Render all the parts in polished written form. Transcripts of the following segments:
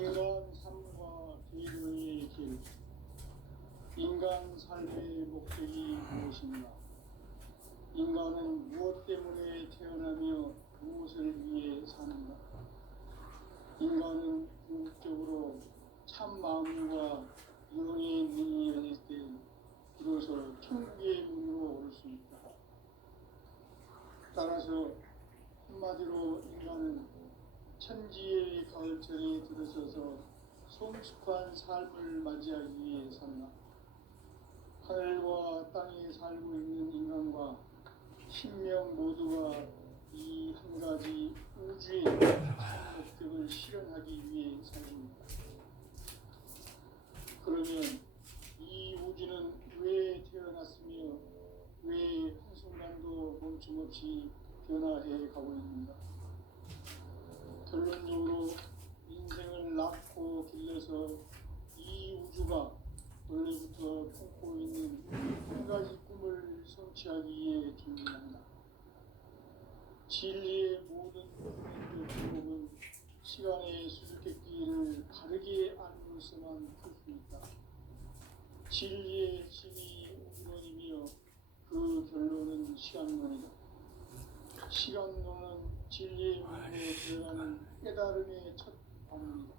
인간 삶과 계율의 길. 인간 삶의 목적이 무엇인가? 인간은 무엇 때문에 태어나며 무엇을 위해 사는가? 인간은 궁극적으로 참 마음과 영의 문이 열릴 때 비로소 천국의 문으로 올 수 있다. 따라서 한마디로 인간은 천지의 가을철에 들어서서 성숙한 삶을 맞이하기 위해 산다. 하늘과 땅에 살고 있는 인간과 신명 모두가 이 한 가지 우주의 목적을 실현하기 위해 살습니다. 그러면 이 우주는 왜 태어났으며 왜 한순간도 멈춤없이 변화해 가고 있는가? 결론적으로 인생을 낳고 길러서 이 우주가 원래부터 품고 있는 한 가지 꿈을 성취하기 위해 존재한다. 진리의 모든 방법은 시간의 수수께끼를 바르게 알고서만 풀 수 있다. 진리의 신이 우주론이며 그 결론은 시간론이다. 시간론은 진리의 문으로 들어가는 깨달음의 첫 방문이다.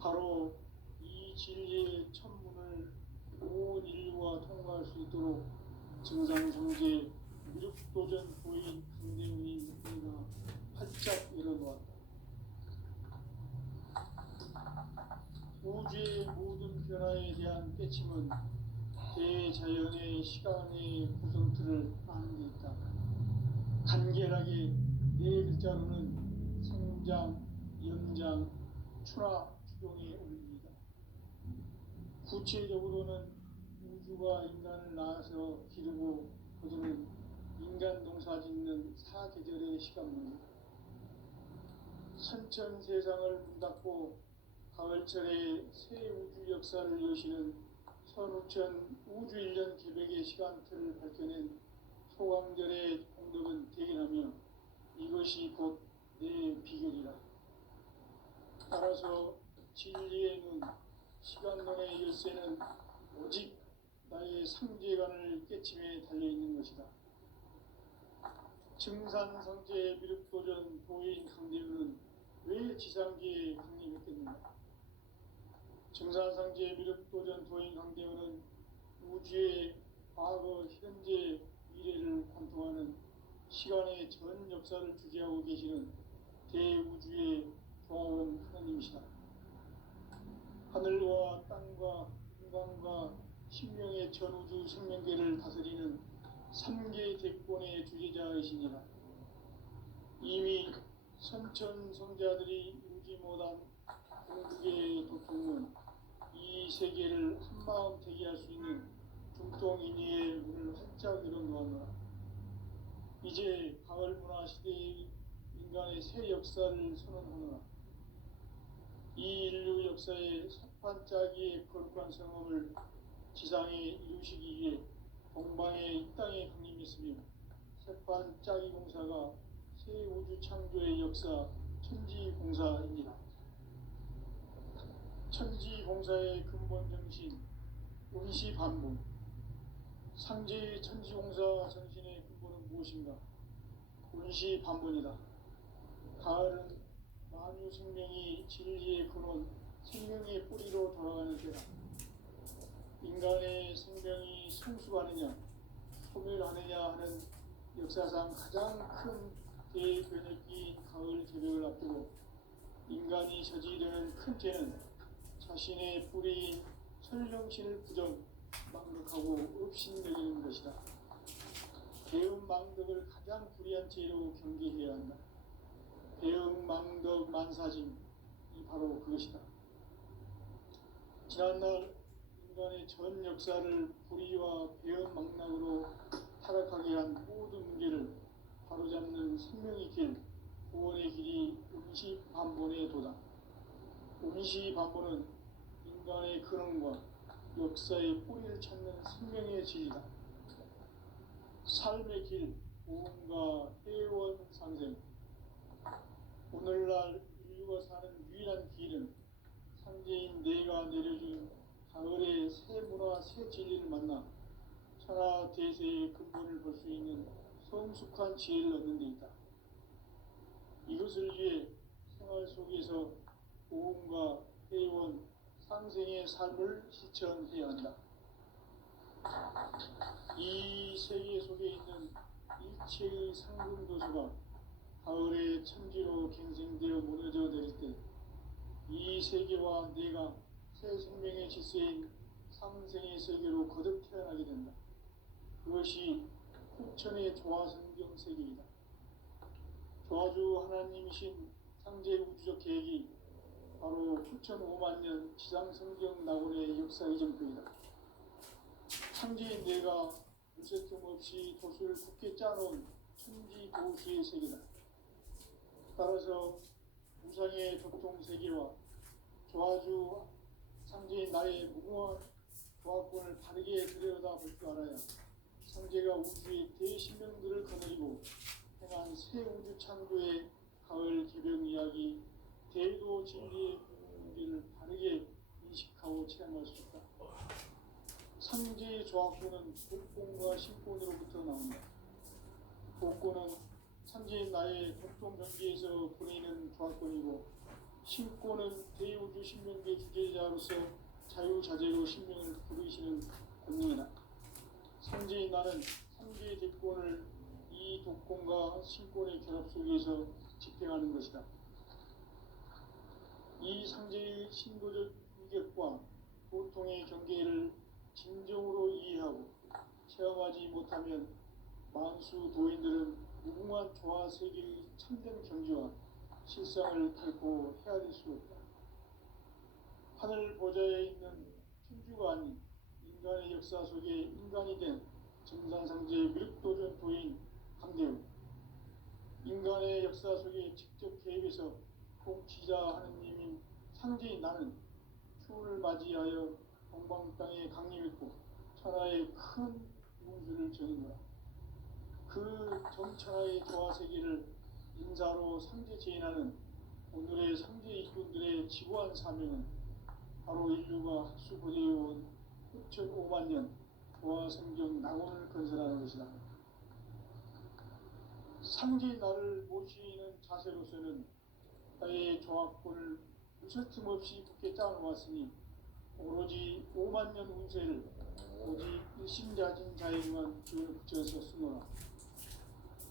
바로 이 진리의 첫 문을 온 인류가 통과할 수 있도록 증상성제 미륵도전 보인 강대훈이 우리가 활짝 열어놓았다. 우주의 모든 변화에 대한 깨침은 대자연의 시간의 구성틀을 아는 데 있다. 간결하게 네 글자로는 생장, 연장, 추나 추동에 올립니다. 구체적으로는 우주가 인간을 낳아서 기르고 거두는 인간 농사 짓는 사계절의 시간입니다. 선천 세상을 문 닫고 가을철에 새 우주 역사를 여시는 선우천 우주 1년 계백의 시간틀을 밝혀낸 소강절의 공덕은 대견하며 이것이 곧 내 비결이라. 따라서 진리의 눈, 시간론의 열쇠는 오직 나의 상제관을 깨침에 달려있는 것이다. 증산성제 미륵도전 도인 강대훈은 왜 지상계에 강림했겠는가? 증산성제 미륵도전 도인 강대훈은 우주의 과거, 현재, 미래를 관통하는 시간의 전 역사를 주재하고 계시는 대우주의 종합원 하나님이시다. 하늘과 땅과 인간과 신명의 전우주 생명계를 다스리는 3개 대권의 주제자이시니라. 이미 선천성자들이 이루지 못한 공국의 도통은 이 세계를 한마음 되게 할 수 있는 중동인의의 문을 활짝 열어놓았노라. 이제 가을 문화 시대의 인간의 새 역사를 선언하노라. 이 인류 역사의 삿판짜기의 거룩한 성험을 지상에 이루시기 위해 동방의 이 땅에 강림했으며 삿판짜기 공사가 새 우주 창조의 역사 천지공사입니다. 천지공사의 근본 정신 운시반복. 상제의 천지공사 정신의 근본은 무엇인가? 운시반복이다. 가을은 만유 생명이 진리의 근원, 생명의 뿌리로 돌아가는 때다. 인간의 생명이 성숙하느냐, 소멸하느냐 하는 역사상 가장 큰 대변혁기인 가을 개벽을 앞두고 인간이 저지르는 큰 죄는 자신의 뿌리인 설령신을 부정, 망덕하고 업신여기는 것이다. 배음 망덕을 가장 불의한 죄로 경계해야 한다. 배음 망덕 만사짐이 바로 그것이다. 지난날 인간의 전 역사를 불의와 배음 망락으로 타락하게 한 모든 문제를 바로잡는 생명의 길, 구원의 길이 운시반본의 도다. 운시반본은 인간의 근원과 역사의 뿌리를 찾는 생명의 진리다. 삶의 길, 보험과 회원 상생. 오늘날 인류가 사는 유일한 길은 상제인 내가 내려준 가을의 새 문화 새 진리를 만나 천하 대세의 근본을 볼 수 있는 성숙한 지혜를 얻는 데 있다. 이것을 위해 생활 속에서 고음과 회원, 상생의 삶을 실천해야 한다. 이 세계 속에 있는 일체의 상승도수가 가을의 천지로 갱생되어 무너져 내릴 때 이 세계와 내가 새 생명의 질서인 상생의 세계로 거듭 태어나게 된다. 그것이 후천의 조화성경 세계이다. 조화주 하나님이신 상제 우주적 계획이 바로 후천 5만 년 지상성경 낙원의 역사 이정표이다. 창제인 내가 무쇠틈 없이 도수를 굳게 짜놓은 천지 도시의 세계다. 따라서 우상의 교통세계와 조화주 상제인 나의 무궁한 조화권을 바르게 들여다볼 줄 알아야 상제가 우주의 대신명들을 거느리고 행한 새 우주 창조의 가을 개벽 이야기, 대도 진리의 문제를 바르게 인식하고 체험할 수 있다. 상제의 조화권은 복권과 신권으로부터 나온다. 복권은 상제인 나의 고통 경계에서 보내는 조화권이고, 신권은 대우주 신명계 주제자로서 자유자재로 신명을 부르시는 권능이다. 상제인 나는 상제의 대권을 이 독권과 신권의 결합 속에서 집행하는 것이다. 이 상제의 신도적 위격과 고통의 경계를 진정으로 이해하고 체험하지 못하면 만수 도인들은 무궁한 조화 세계의 참된 경지와 실상을 결코 헤아릴 수 없다. 하늘 보좌에 있는 천주가 아닌 인간의 역사 속에 인간이 된 정상상제 미륵도전 도인 강대우, 인간의 역사 속에 직접 개입해서 통치자 하느님인 상제인 나는 추운을 맞이하여 동방 땅에 강림했고 천하의 큰 운수를 전한 거야. 그 정천하의 조화 세계를 인사로 상제 제인하는 오늘의 상제 일꾼들의 지구한 사명은 바로 인류가 학수고대해온 후천 5만 년 조화 성경 낙원을 건설하는 것이다. 상제의 나를 모시는 자세로서는 나의 조화권을 무쇠틈 없이 굳게 짜놓았으니 오로지 5만 년 운세를 오직 일심자진 자에게만 기운을 붙여서 쓰노라.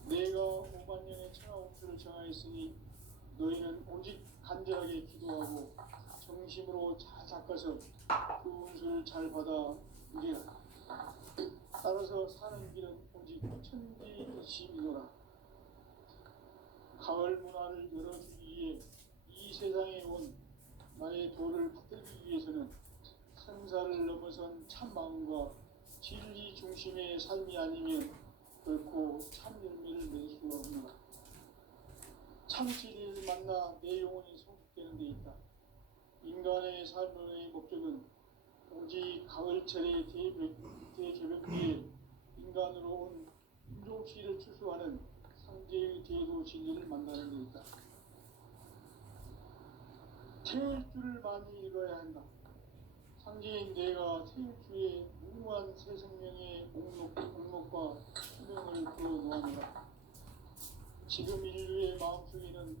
내가 5만 년의 천하 운수를 정하였으니 너희는 오직 간절하게 기도하고 정심으로 잘 닦아서 그 운수를 잘 받아 누리라. 따라서 사는 길은 오직 천지일심이노라. 가을 문화를 열어주기 위해 이 세상에 온 나의 도를 붙들기 위해서는 생사를 넘어선 참 마음과 진리 중심의 삶이 아니면 결코 참 열매를 낼 수가 없노라. 참 진리를 만나 내 영혼이 성숙되는 데 있다. 인간의 삶의 목적은 오직 가을철의 대개벽기에 인간으로 온 인종시를 추수하는 상제의 대도 진리를 만나는 데 있다. 태일주를 많이 읽어야 한다. 상제인 내가 태일주의 무궁한 새 생명의 목록과 수명을 풀어놓아노라. 지금 인류의 마음속에는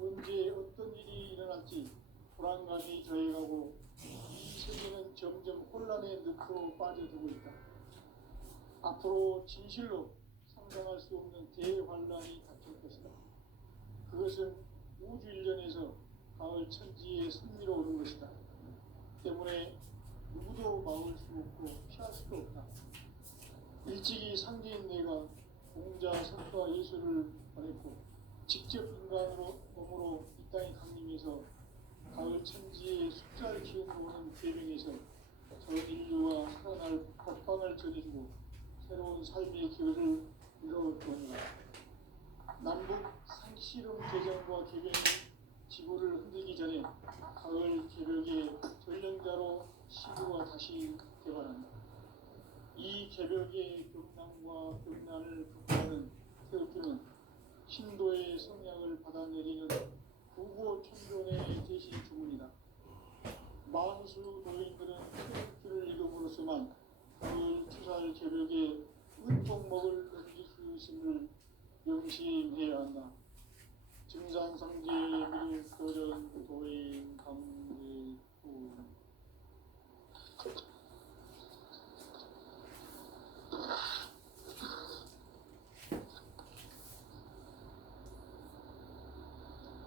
언제 어떤 일이 일어날지 불안감이 더해가고 이 세계는 점점 혼란의 늪으로 빠져들고 있다. 앞으로 진실로 상상할 수 없는 대환란이 닥칠 것이다. 그것은 우주 일련에서 가을 천지의 승리로 오는 것이다. 때문에 누구도 막을 수 없고 피할 수도 없다. 일찍이 상제인 내가 공자, 석가, 예수를 보냈고 직접 인간으로 몸으로 이 땅에 강림해서 가을 천지의 숫자를 키워오는 계명에서 전 인류와 살아날 법방을 전해주고 새로운 삶의 길을 이뤄주었노라. 남북 상씨름 개정과 개변이 지구를 흔들기 전에 가을 개벽의 전령자로 시구가 다시 개발한다. 이 개벽의 경난과 경난을 극복하는 태극기는 신도의 성향을 받아내리는 부고 천존의 대신 주문이다. 만수 노인들은 태극기를 이름으로서만 그 추살 저력에 은통 먹을 넘길 수 있음을 명심해야 한다. 증산상제의 도전 도인 강대구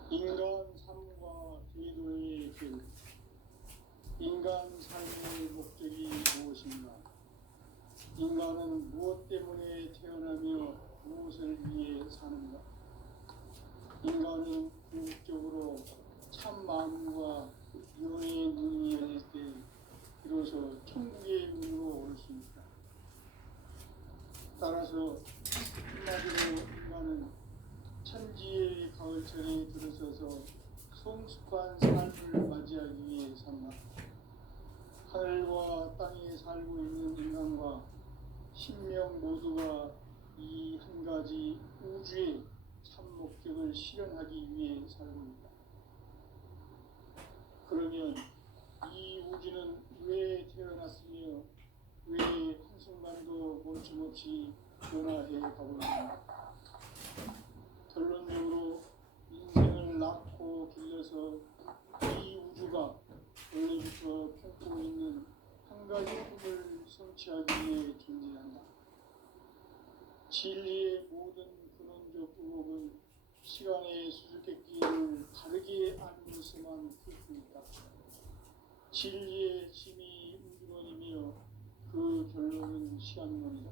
인간 삶과 제도의 길. 인간 삶의 목적이 무엇인가? 인간은 무엇 때문에 태어나며 무엇을 위해 사는가? 인간은 궁극적으로 참 마음과 영의 눈이 열릴 때 비로소 천국의 문으로 올 수 있다. 따라서 한마디로 인간은 천지의 가을철에 들어서서 성숙한 삶을 맞이하기 위해 산다. 하늘과 땅에 살고 있는 인간과 신명 모두가 이 한 가지 우주의 참 목적을 실현하기 위해 살고 있다. 그러면 이 우주는 왜 태어났으며 왜 한순간도 멈춤없이 변화해 가고 있는가? 결론적으로 인생을 낳고 길러서 이 우주가 원래부터 품고 있는 한 가지 꿈을 성취하기 위해 존재한다. 진리의 모든 근원적 의혹은 시간의 수수께끼를 바르게 알면서만 풀 수 있다. 진리의 힘이 우주론이며 그 결론은 시간론이다.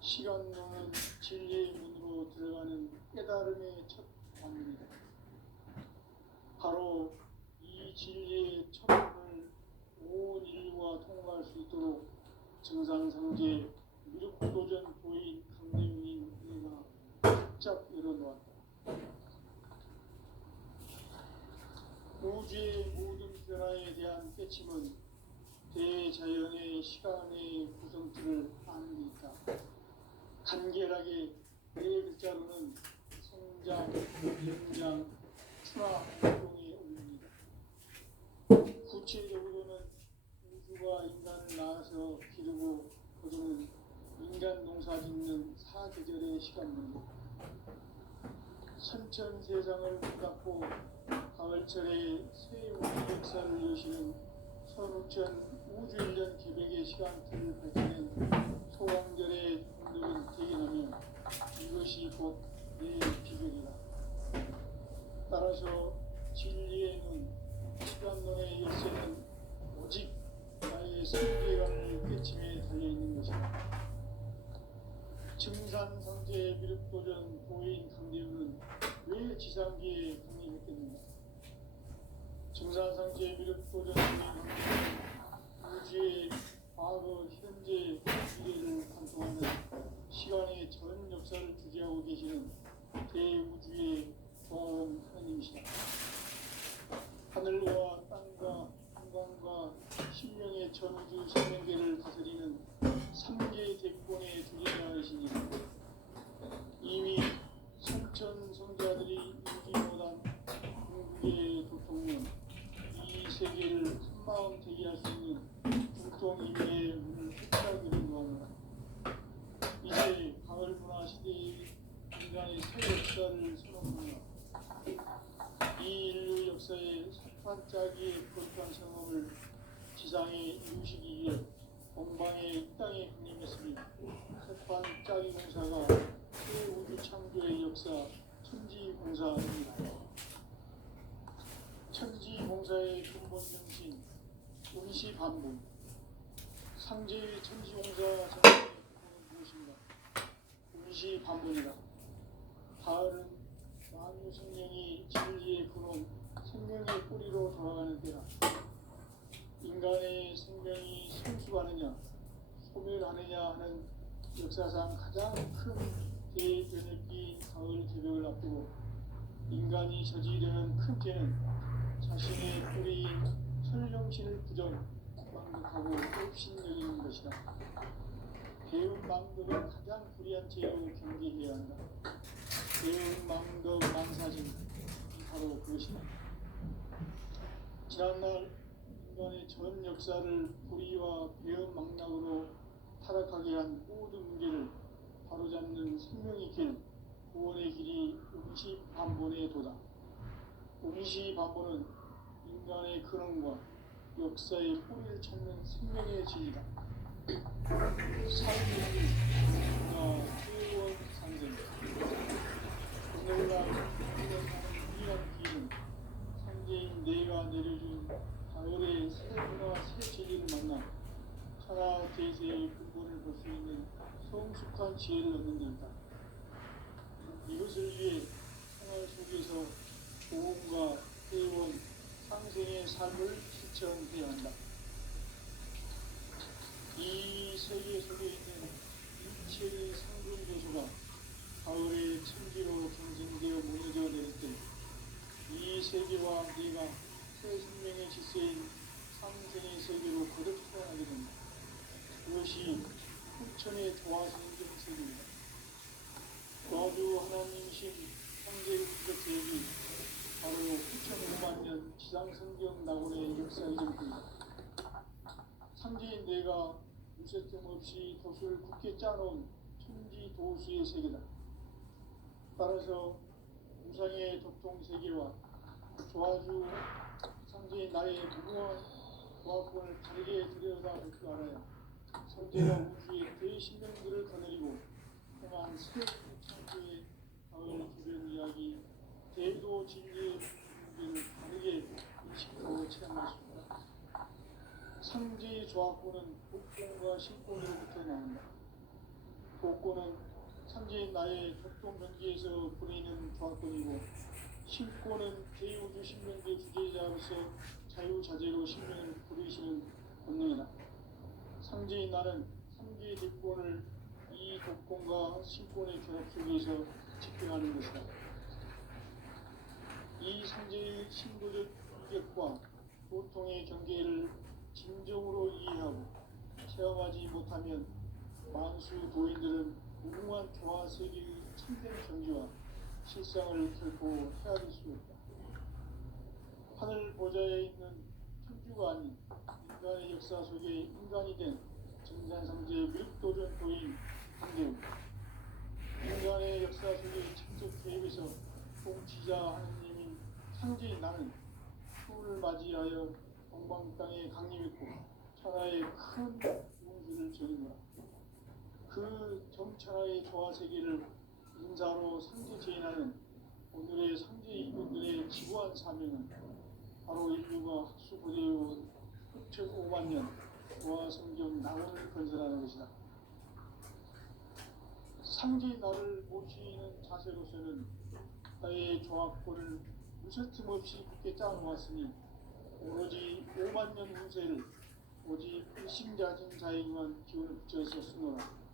시간론은 진리의 문으로 들어가는 깨달음의 첫 관문이다. 바로 이 진리의 첫문을 온 인류가 통과할 수 있도록 증산상제 미륵도전 도인 강대웅인 내가 활짝 열어놓았다. 우주의 모든 변화에 대한 깨침은 대자연의 시간의 구성틀을 아는 데 있다. 간결하게 네 글자로는 성장, 영장, 출화, 활동에 올립니다. 구체적으로는 우주가 인간을 낳아서 기르고 거두는 인간 농사 짓는 사계절의 시간입니다. 선천 세상을 닫고 가을철에 새 우주 역사를 여시는 선우천 우주 1년 계백의 시간틀을 밝히는 소강절의 공덕을 대견하며 이것이 곧 내 비결이다. 따라서 진리의 눈, 시간론의 열쇠는 오직 나의 세계관을 깨침에 달려있는 것이다. 증산상제 미륵도전 도인 강대웅은 왜 지상기에 강림했겠는가? 증산상제 미륵도전 도인 강대웅은 우주의 과거, 현재, 미래를 관통하는 시간의 전 역사를 주재하고 계시는 대우주의 고아원 하나님이시다. 하늘과 땅과 인간과 신명의 전우주 생명계를 다스리는 3개 대권의 주제자이시니 이미 선천 성자들이 이루지 못한 궁극의 도통은 이 세계를 한마음 되게 할 수 있는 중통임의 문을 활짝 열어놓았다. 이제 가을 문화 시대의 인간의 새 역사를 선언합니다. 이 인류 역사의 석판짜기의 거룩한 성업을 지상에 이루시기 위해 동방의 땅에 강림했으니 석판짜기 공사가 새 우주 창조의 역사 천지공사입니다. 천지공사의 근본 정신 운시반분. 상제의 천지공사 정신의 근본은 무엇인가? 운시반분이다. 가을은 만유 생명이 진리의 근원, 생명의 뿌리로 돌아가는 때다. 인간의 생명이 성숙하느냐, 소멸하느냐 하는 역사상 가장 큰 대변혁기인 가을 개벽을 앞두고 인간이 저지르는 큰 죄는 자신의 뿌리인 설령신을 부정, 망극하고 옵신여기는 것이다. 배운 망덕은 가장 불의한 죄로 경계해야 한다. 배운 망덕 망사진, 바로 바로 그것이다. 지난날 인간의 전 역사를 불의와 배은망락으로 타락하게 한 모든 문제를 바로잡는 생명의 길, 구원의 길이 응시반본에 도다. 응시반본은 인간의 근원과 역사의 뿌리를 찾는 생명의 진리다. 삶의 최원 상생. 오늘날 인간의 유일한 길은 상제인 내가 내려준 가을의 새 문화 새 진리를 만나 천하 대세의 근본을 볼 수 있는 성숙한 지혜를 얻는 데 있다. 이것을 위해 생활 속에서 보험과 회원, 상생의 삶을 실천해야 한다. 이 세계 속에 있는 일체의 상존 요소가 가을의 천지로 경쟁되어 무너져 내릴 때 이 세계와 내가 새 생명의 질서인 상생의 세계로 거듭 태어나게 된다. 그것이 후천의 도화성경 세계이다. 도화주 하나님이신 창제국적 계획이 바로 9,500만 년 지상성경 낙원의 역사의 전부이다. 창제인 내가 무쇠뜸 없이 도수를 굳게 짜놓은 천지 도수의 세계다. 따라서 우상의 도통세계와 조화주 상제인 나의 무궁한 조화권을 다르게 들여다볼 줄 알아야 선제가 우주의 대신명들을 거느리고 행한 새 창조의 가을 주변 이야기 대도 진리의 문제를 다르게 인식하고 체험할 수 있다. 상제의 조화권은 복권과 신권으로부터 나온다. 복권은 상제인 나의 협동 경계에서 보내는 조화권이고 신권은 대우주 신명계 주제자로서 자유자재로 신명을 부르시는 본능이다. 상제인 나는 3개의 대권을 이 독권과 신권의 결합 속에서 집행하는 것이다. 이 상제의 신도적 위격과 고통의 경계를 진정으로 이해하고 체험하지 못하면 만수 도인들은 무궁한 조화 세계의 참된 경지와 실상을 결코 헤아릴 수 없다. 하늘 보좌에 있는 천주가 아닌 인간의 역사 속에 인간이 된 정산상제 밀도전 도인 한계우, 인간의 역사 속에 직접 개입해서 통치자 하느님인 상제인 나는 추운을 맞이하여 동방 땅에 강림했고 천하의 큰 운수를 저리노라. 그 정천하의 조화세계를 인사로 상제 제인하는 오늘의 상제 이분들의 지구한 사명은 바로 인류가 학수고대해온 9,500만 년 조화성경 낙원을 건설하는 것이다. 상제인 나를 모시는 자세로서는 나의 조화권을 무쇠틈 없이 굳게 짜놓았으니 오로지 5만 년 운세를 오직 일심자진 자에게만 기운을 붙여서 쓰노라.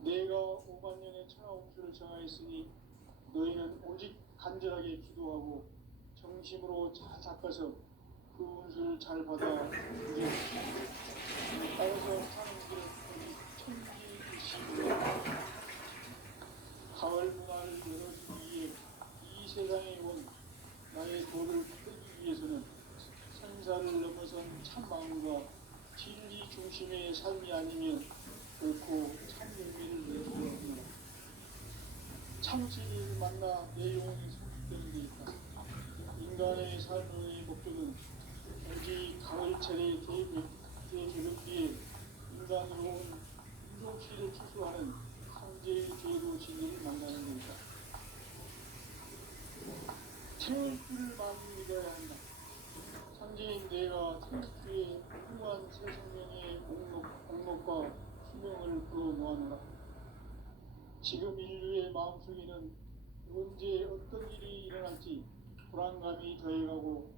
내가 5만 년의 천하 운수를 정하였으니 너희는 오직 간절하게 기도하고 정심으로 잘 닦아서 그 운수를 잘 받아 누려. 따라서 사는 길은 오직 천지일심으로 가을 문화를 열어주기 위해 이 세상에 온 나의 도를 풀기 위해서는 생사를 넘어선 참마음과 진리 중심의 삶이 아니면 결코 참 열매를 맺지 못합니다. 참 진리를 만나 내 영혼이 성숙되는 데 있다. 인간의 삶의 목적은 오직 가을철의 대개벽기에 인간으로 온 인종시를 추수하는 상제의 제도 진리를 만나는 것이다. 태울 줄을 많이 믿어야 한다. 상제인 내가 태울 주의 무궁한 새 생명의 목록과 수명을 불어모아노라. 지금 인류의 마음속에는 언제 어떤 일이 일어날지 불안감이 더해가고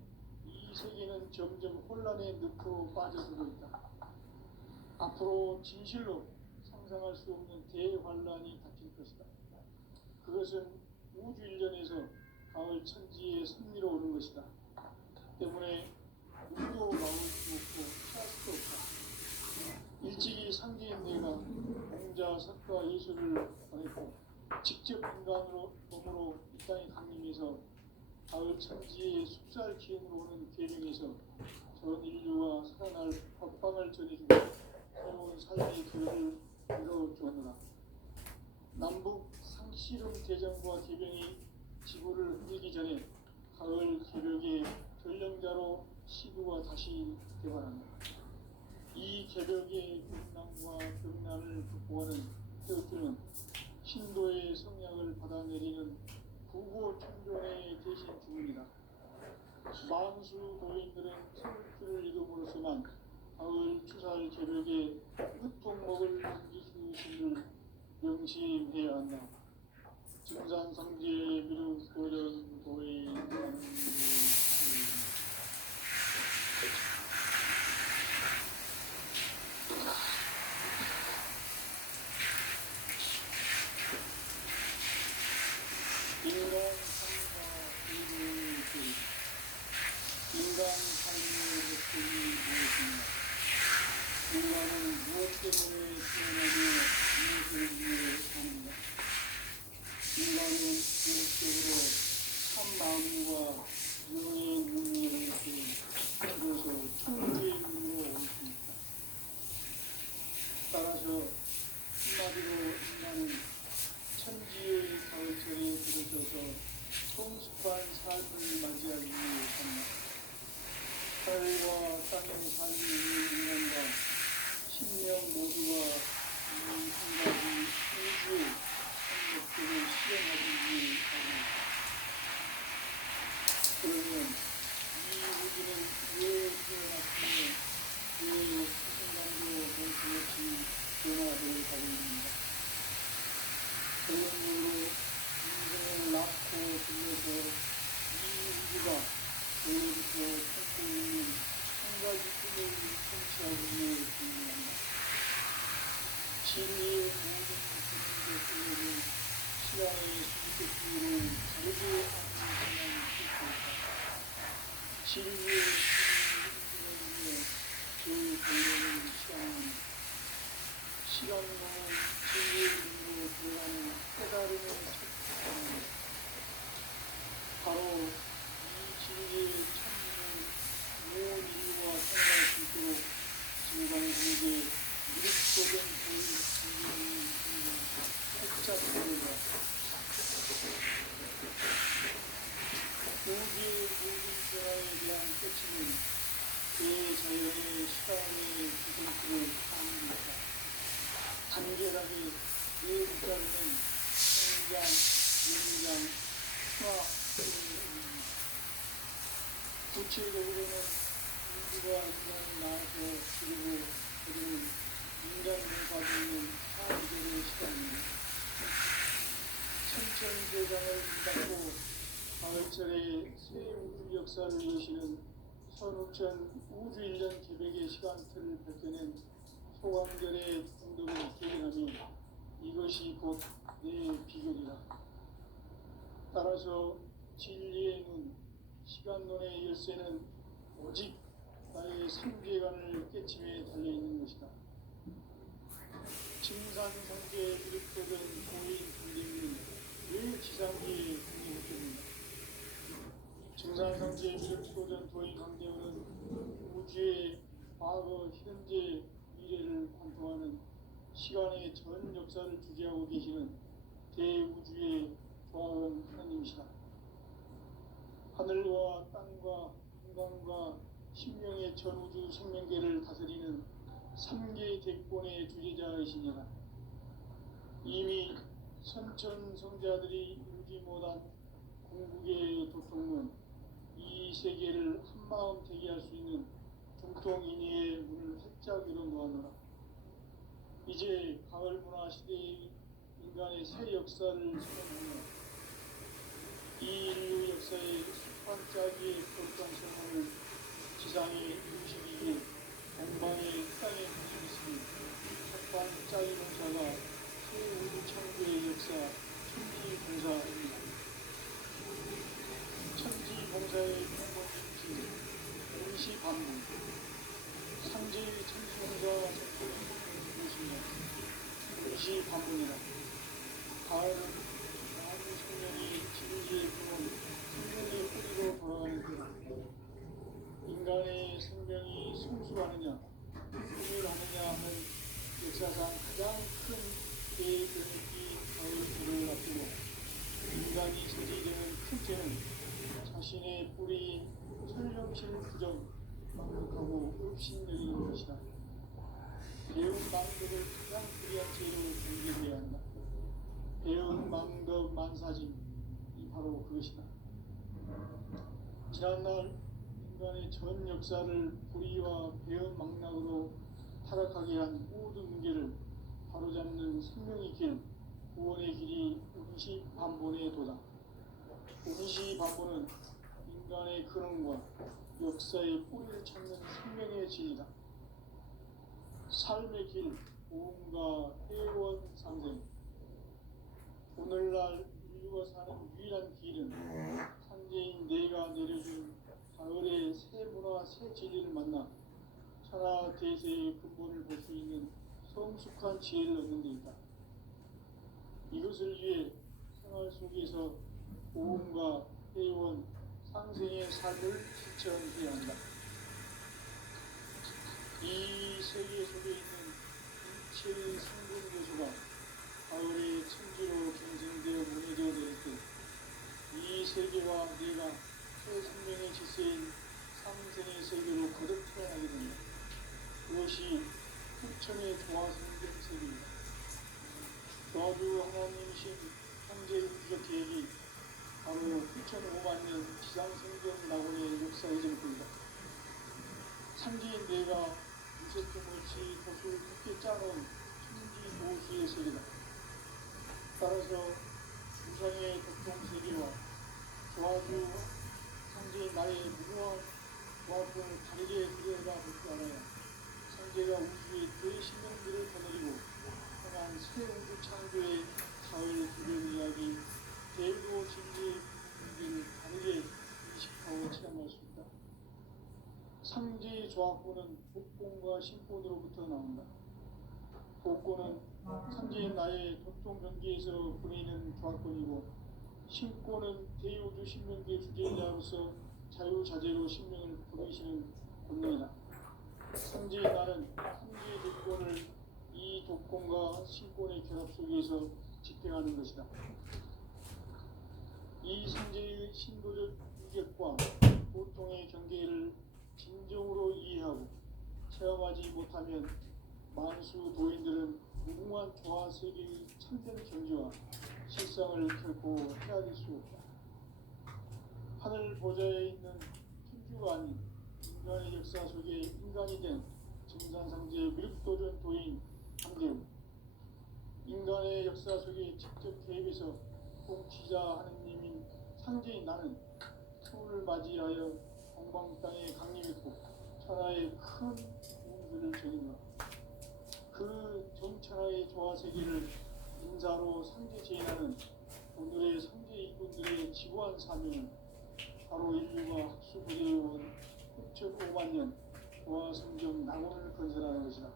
이 세계는 점점 혼란의 늪으로 빠져들고 있다. 앞으로 진실로 상상할 수 없는 대환란이 닥칠 것이다. 그것은 우주 일련에서 가을 천지의 섭리로 오는 것이다. 때문에 누구도 막을 수 없고 피할 수도 없다. 일찍이 상제인 내가 공자, 석가, 예수를 보냈고 직접 인간으로 몸으로 이 땅에 강림해서 가을 천지의 숲살 기운으로 오는 계명에서 전 인류가 살아날 법방을 전해주고 새로운 삶의 기회를 이뤄주었노라. 남북 상씨름 대전과 개병이 지구를 흔들기 전에 가을 개벽의 전령자로 시구가 다시 개발한다. 이 개벽의 음란과 병난을 극복하는 태극기는 신도의 성약을 받아내리는 구고 천존의 대신 주문이다. 만수 도인들은 태극기를 이름으로서만 가을 추살 개벽의 끝통목을 이수심을 명심해야 한다. 증산성제 미륵도전 도의 인간 삶의 목적이 무엇인가? 인간은 무엇 때문에 태어나며 무엇을 위해 사는가? 인간은 궁극적으로 참 마음과 영의 능력을 이뤄서 천주의 눈으로 올 수 있다. 따라서 한마디로 인간은 천지의 가을철에 들어서서 성숙한 삶을 맞이하기 위해 산다. 하늘과 땅의 삶이 있는 인간과 신명 모두가 이 한 가지 우주의 목적을 실현하기 위해 산다. 그러면 이 우주는 왜 태어났으며 왜 사순간도 정신없이 변화해 가고 있는가? 결론적으로 인생을 낳고 들려서 이 우주가 그로부터 찾고 있는 한 가지 꿈을 성취하기 위해 존재한다. 진리의 모든 것들은 시간의 수직적기를 다르게 하는 시간이 필요하다. 진리의 신을 그 결론은 시간입니다. 시간과는 진리의 눈으로 들어가는 깨달음의 첫 바로 진리의 천리는 온 인류가 살아갈 수 있도록 증강공개 미륵도전 도의 진리의 살짝 보낸다. 우주의 모든 변화에 대한 끝은 대자연의 시간의 기준표를 파악합니다. 간결하게 네 글자로는 성장, 연장, 수학, 구체적으로는 인류가 인간을 낳아서 그리고 그들은 인간을 가지는 사회들의 시간입니다. 천천대장을 닫고 가을철에 새 우주 역사를 여시는 선우천 우주 1년 개벽의 시간틀을 밝혀낸 소강결의 공덕을 기원하며 이것이 곧 내 비결이다. 따라서 진리의 눈, 시간론의 열쇠는 오직 나의 삼계관을 깨침에 달려있는 것이다. 증산성제 미륵도전 고인 분들은 왜 지상기에 공유했겠는가? 증산성제 미륵도전 도인 강대원은 우주의 과거, 현재, 미래를 관통하는 시간의 전 역사를 주재하고 계시는 대우주의 조화원 하나님이시다. 하늘과 땅과 인간과 신명의 전우주 생명계를 다스리는 3개 대권의 주재자이시니라. 이미 선천성자들이 이루지 못한 궁극의 도통은 이 세계를 한마음 되게 할 수 있는 중통인의의 문을 활짝 열어놓았노라. 이제 가을 문화 시대의 인간의 새 역사를 선언하며 이 인류 역사의 반짝이의 거룩한 선언을 지상의 62일 동방의 땅에 붙여있으니 첫 반짝이 공사가 새 우주 창조의 역사 천지봉사입니다. 천지봉사의 평범인지 임시반문 상제의 천지봉사 작품은 임시반문이다. 가을은 나무 생명이 진리의 근원 생명의 뿌리 육체는 자신의 뿌리인 천령실 부정 망극하고 업신여기는 것이다. 배운 망덕을 가장 불리한 죄로 경계해야 한다. 배운 망덕 만사짐이 바로 그것이다. 지난날 인간의 전 역사를 불의와 배은 망락으로 타락하게 한 모든 문제를 바로잡는 생명의 길, 구원의 길이 운시반본의 도다. 운시반본은 인간의 근원과 역사의 뿌리를 찾는 생명의 진리다. 삶의 길, 보험과 회원 상생. 오늘날 인류가 사는 유일한 길은 산지인 내가 내려준 가을의 새 문화, 새 진리를 만나 천하 대세의 근본을 볼 수 있는 성숙한 지혜를 얻는 데 있다. 이것을 위해 생활 속에서 보험과 회원, 상생의 삶을 실천해야 한다. 이 세계 속에 있는 일체의 성분 요소가 가을의 천지로 경생되어 무너져 내릴 때 이 세계와 내가 새 생명의 질서인 상생의 세계로 거듭 태어나게 된다. 그것이 후천의 조화성경 세계입니다. 조화주 하나님이신 창제 우주적 계획이 바로 9,500만 년 지상성경 낙원의 역사 이전입니다. 창제인 내가 무색점 없이 도수를 깊게 짜놓은 천지 모수의 세계다. 따라서 우상의 독종 세계와 조화주 창제인 나의 무궁한 조합을 다르게 들여다볼 줄 알아야 창제가 우주의 대신령들을 거느리고 떠난 새 우주 창조의 가을 기별 이야기, 대도 진리의 문제를 다르게 인식하고 체험할 수 있다. 상제의 조합부는 복권과 신권으로부터 나온다. 복권은 상제인 나의 독종 경계에서 보내는 조합권이고, 신권은 대우주 신명계 주제자로서 자유자재로 신명을 부르시는 본능이다. 상제의 나는 상제의 독권을 이 독권과 신권의 결합 속에서 집행하는 것이다. 이 상제의 신도적 유격과 보통의 경계를 진정으로 이해하고 체험하지 못하면 만수 도인들은 무궁한 조화 세계의 참된 경지와 실상을 결코 헤아릴 수 없다. 하늘 보좌에 있는 천주가 아닌 인간의 역사 속에 인간이 된 증산상제의 미륵도전 도인 황제우, 인간의 역사 속에 직접 개입해서 통치자 하느님인 상제인 나는 초를 맞이하여 동방 땅에 강림했고 천하의 큰 공주를 전인다. 그 정천하의 조화 세계를 인사로 상제 제인하는 오늘의 상제 이꾼들의 지구한 사명은 바로 인류가 학수부대해온 9,500만 년 조화 성경 낙원을 건설하는 것이다.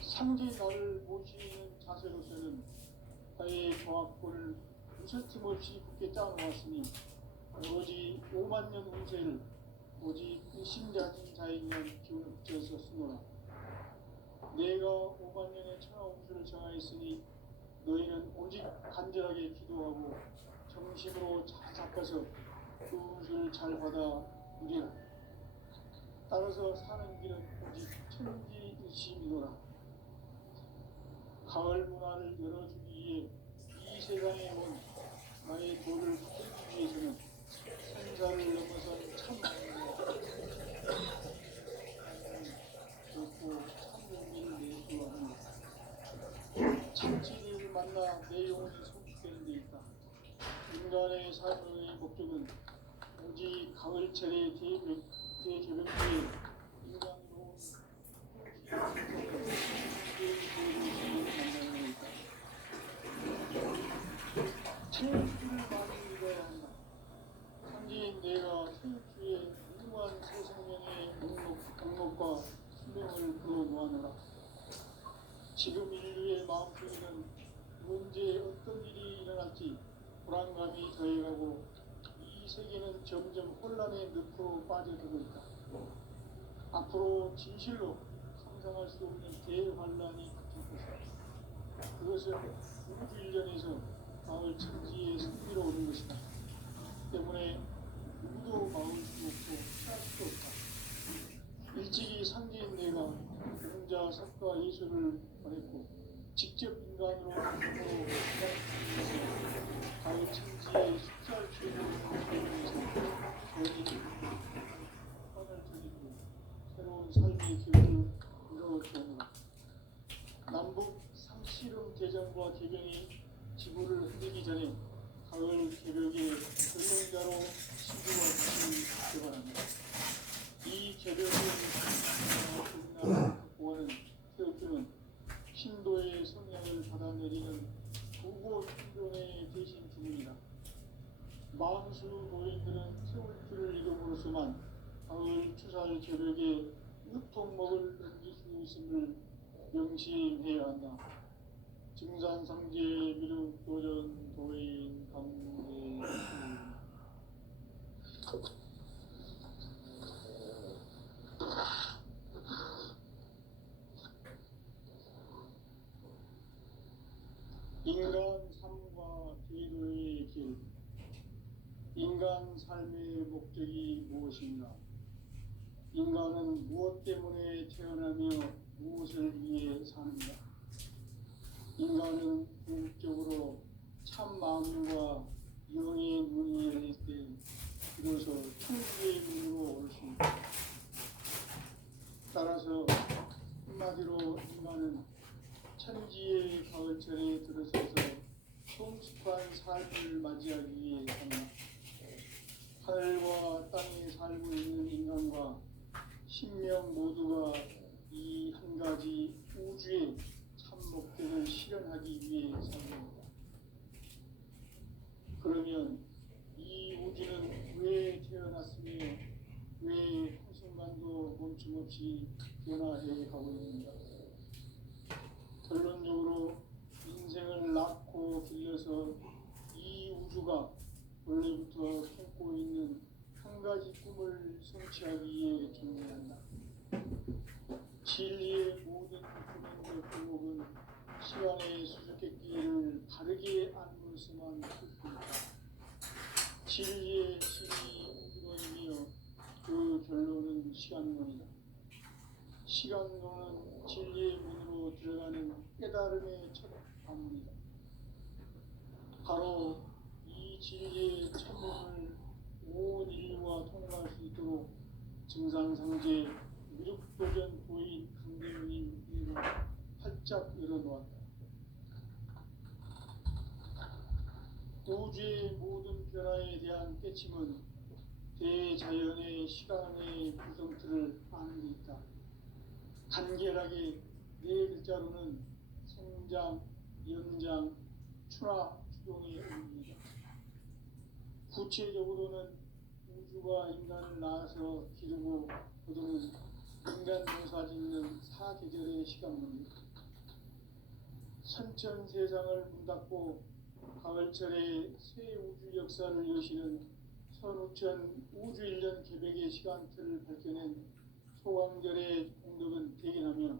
상제 나를 모시는 자세로서는 나의 조합권을 무설팀 없이 굳게 짜놓았으니 오로지 5만 년 운세를 오직 일심자진 자에게만 기운을 붙여서 쓰노라. 내가 5만 년의 천하 운수를 정하였으니 너희는 오직 간절하게 기도하고 정심으로 잘 잡아서 그 운수를 잘 받아 누리라. 따라서 사는 길은 오직 천지일심이노라. 가을 문화를 열어주기 위해 이 세상에 온 나의 도를 붙들기 위해서는 생사를 넘어선 참 좋고 참 용기를 내수가 합니다. 참치를 만나 내 영혼이 성숙되는 데 있다. 인간의 삶의 목적은 오직 가을철의 대개벽기에 인간으로 체육주를 많이 읽어야 한다. 상제인 내가 체육주의 무궁한 새 생명의 목록과 수명을 불어모아노라. 지금 인류의 마음속에는 언제 어떤 일이 일어날지 불안감이 더해가고 이 세계는 점점 혼란의 늪으로 빠져들고 있다. 앞으로 진실로 상상할 수 없는 대환란이 닥칠 것이다. 그것은 우주 일련에서 가을 천지의 승리로 오는 것이다. 때문에 누구도 막을 수 없고 피할 수도 없다. 일찍이 상제인 내가 혼자 석과 예수를 보냈고 직접 인간으로 가르치는 가을 천지의 숫살 최고의 선이 헌을 드리고 새로운 삶의 기회를 이뤄주오노라. 남북 상씨름 대전과 개병이 지구를 흔들기 전에 가을 개벽의 결론자로 시주와 빛이 개발합니다. 이 개벽의 우리나라 보아는 태극기는 신도의 성향을 받아내리는 부고 충전의 대신 중입니다. 만수 노인들은 세월길을 이름으로서만 가을 추살 개벽에 유통목을 넘길 수 있음을 명심해야 한다. 증산상제 미륵 도전 도인 강대 인간 삶과 계도의 길. 인간 삶의 목적이 무엇인가? 인간은 무엇 때문에 태어나며 무엇을 위해 사는가? 인간은 궁극적으로 참 마음과 영의 눈이 열릴 때 비로소 천국의 문으로 올 수 있다. 따라서 한마디로 인간은 천지의 가을철에 들어서서 성숙한 삶을 맞이하기 위해 산다. 하늘과 땅에 살고 있는 인간과 신명 모두가 이 한 가지 우주의 참 목적을 실현하기 위해 산다. 그러면 이 우주는 왜 태어났으며 왜 한순간도 멈춤없이 변화해 가고 있는가? 결론적으로 인생을 낳고 길러서 이 우주가 원래부터 품고 있는 한 가지 꿈을 성취하기 위해 존재한다. 진리의 모든 구명적 공목은 시간의 수수께끼를 바르게 안물수만 풀뿐이다. 진리의 실이 우주론이며 그 결론은 시간론이다. 시간론은 진리의 문으로 들어가는 깨달음의 첫 방문이다. 바로 이 진리의 첫문을 온 인류가 통과할 수 있도록 증산상제 미륵도전 도인 강대웅이 이를 활짝 열어놓았다. 우주의 모든 변화에 대한 깨침은 대자연의 시간의 구성틀을 아는 데 있다. 간결하게 네 글자로는 성장, 연장, 추나, 추동의 의미입니다. 구체적으로는 우주가 인간을 낳아서 기르고 거두는 인간 농사 짓는 사계절의 시간입니다. 선천 세상을 문닫고 가을철에 새 우주 역사를 여시는 선우천 우주일년 개벽의 시간틀을 밝혀낸 소강절의 공덕은 대견하며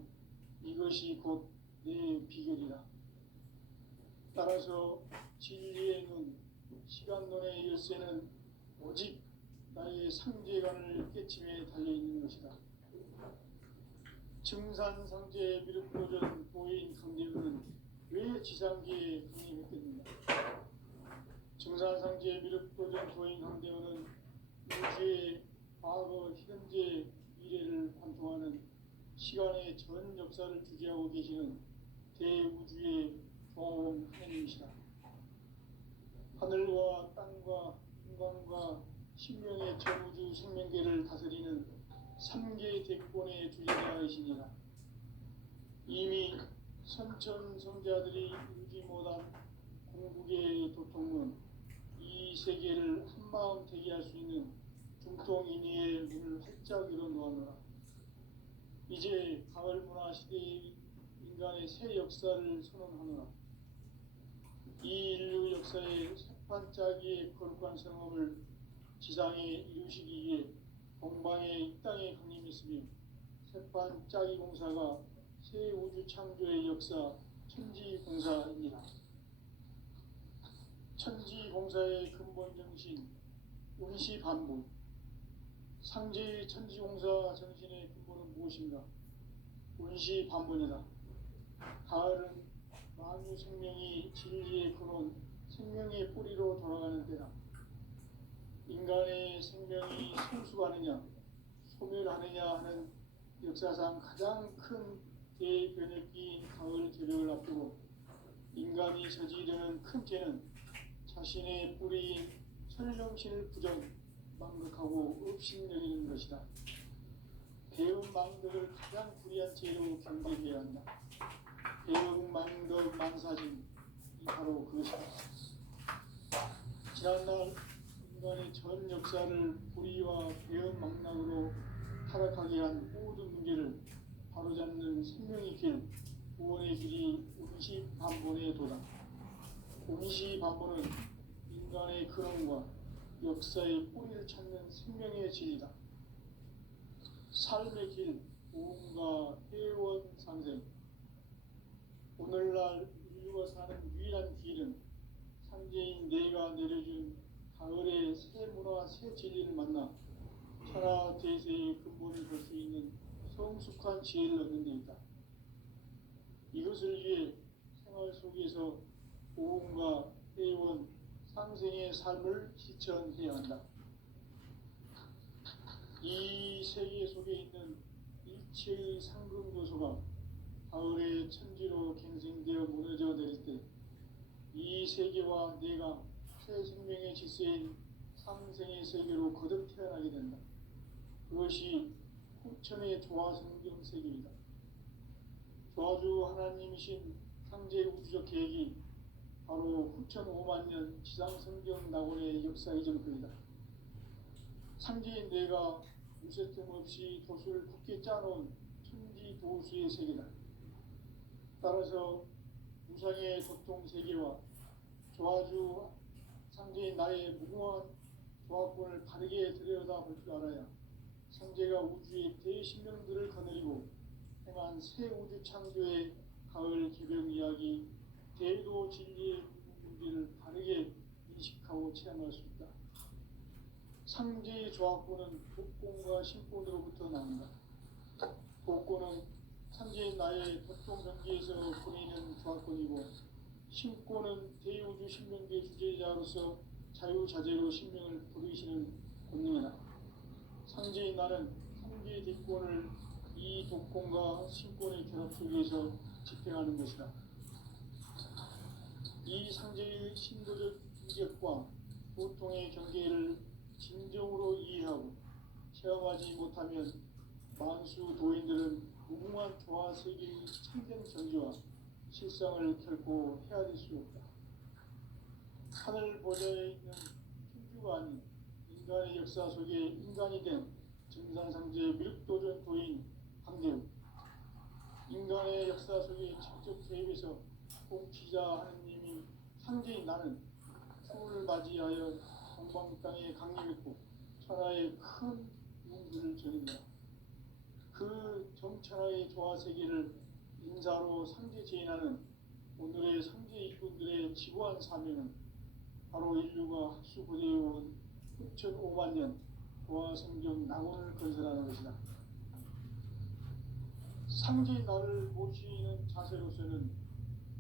이것이 곧 내 비결이다. 따라서 진리의 눈, 시간론의 열쇠는 오직 나의 상제관을 깨침에 달려있는 것이다. 증산상제 미륵도전 도인 강대웅은 왜 지상계에 강림했겠는가? 증산상제 미륵도전 도인 강대웅은 우주의 과거, 현재, 미래를 관통하는 시간의 전 역사를 주재하고 계시는 대우주의 조홍 하나님이시다. 하늘과 땅과 인간과 신명의 전우주 생명계를 다스리는 3개 대권의 주제자이시니라. 이미 선천성자들이 울지 못한 궁극의 도통은 이 세계를 한마음 되게 할 수 있는 중통인의의 문을 활짝 열어놓았노라. 이제 가을 문화 시대의 인간의 새 역사를 선언하노라. 이 인류 역사의 새판짜기의 거룩한 성업을 지상에 이루시기 위해 동방의 이 땅에 강림했으며 새판짜기 공사가 새 우주 창조의 역사 천지공사입니다. 천지공사의 근본 정신, 응시반복. 상제의 천지공사 정신의 근본은 무엇인가? 응시반복이다. 가을은 만유 생명이 진리의 근원, 생명의 뿌리로 돌아가는 때다. 인간의 생명이 성숙하느냐, 소멸하느냐 하는 역사상 가장 큰 대변혁기인 가을 저녁을 앞두고 인간이 저지르는 큰 죄는 자신의 뿌리인 철령신을 부정, 망극하고 업신여기는 것이다. 배은 망덕을 가장 불의한 죄로 경계해야 한다. 배은 망덕 만사진이 바로 그것이다. 지난날 인간의 전 역사를 불의와 배은 망락으로 타락하게 한 모든 문제를 바로잡는 생명의 길, 구원의 길이 응시반본의 도다. 응시반본은 인간의 근원과 역사의 뿌리를 찾는 생명의 진리다. 삶의 길, 구원과 회원 상생. 오늘날 인류가 사는 유일한 길은 상제인 내가 내려준 가을의 새 문화, 새 진리를 만나 천하 대세의 근본을 볼 수 있는 성숙한 지혜를 얻는 데 있다. 이것을 위해 생활 속에서 보험과 회원, 상생의 삶을 실천해야 한다. 이 세계 속에 있는 일체의 상금 요소가 가을의 천지로 갱생되어 무너져 내릴 때 이 세계와 내가 새 생명의 질서인 상생의 세계로 거듭 태어나게 된다. 그것이 후천의 조화성경 세계이다. 조화주 하나님이신 상제 우주적 계획이 바로 후천 5만 년 지상성경 낙원의 역사 이전표이다. 상제인 내가 무쇠뜸 없이 도수를 굳게 짜놓은 천지 도수의 세계다. 따라서 무상의 도통 세계와 조화주 상제인 나의 무궁한 조화권을 바르게 들여다볼 줄 알아야 상제가 우주의 대신령들을 거느리고 행한 새 우주 창조의 가을 개벽 이야기, 대도 진리의 문제를 바르게 인식하고 체험할 수 있다. 상제의 조화권은 복권과 신권으로부터 나온다. 복권은 상제인 나의 도통 경계에서 보내는 조화권이고, 신권은 대우주 신명계 주제자로서 자유자재로 신명을 부르시는 권능이다. 상제인 나는 상제의 대권을 이 독권과 신권의 결합 속에서 집행하는 것이다. 이 상제의 신도적 인격과 보통의 경계를 진정으로 이해하고 체험하지 못하면 만수 도인들은 무궁한 조화 세계의 참된 경지와 실상을 결코 헤아릴 수 없다. 하늘 보좌에 있는 천주가 아닌 인간의 역사 속에 인간이 된 증산상제 밀도전 도인 황대우, 인간의 역사 속에 직접 개입해서 공치자 하느님이 상제인 나는 추을 맞이하여 동방 땅에 강림했고 천하의 큰 문수를 전했다. 그 정천하의 조화 세계를 인사로 상제 제인하는 오늘의 상제 일꾼들의 지구한 사명은 바로 인류가 학수고대해온 후천 5만 년 조화 성경 낙원을 건설하는 것이다. 상제의 나를 모시는 자세로서는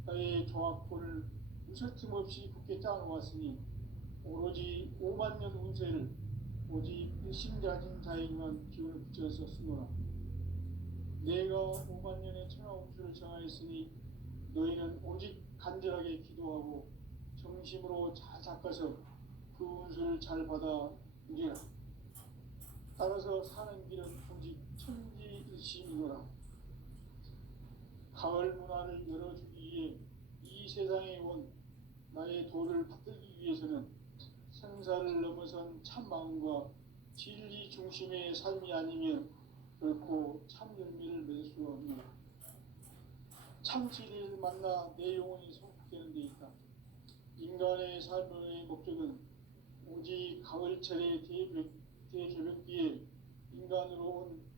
나의 조화권을 무설틈 없이 굳게 짜놓았으니 오로지 5만 년 운세를 오직 일심가진 자에게만 기운을 붙여서 쓰노라. 내가 5만 년의 천하 운수를 정하였으니 너희는 오직 간절하게 기도하고 정심으로 잘 닦아서 그 운수를 잘 받아 누리라. 따라서 사는 길은 오직 천지일심이노라. 가을 문화를 열어주기 위해 이 세상에 온 나의 도를 받들기 위해서는 생사를 넘어선 참 마음과 진리 중심의 삶이 아니면 결코 참 열매를 맺을 수가 없노라. 참 진리를 만나 내 영혼이 성숙되는 데 있다. 인간의 삶의 목적은 오직 가을철의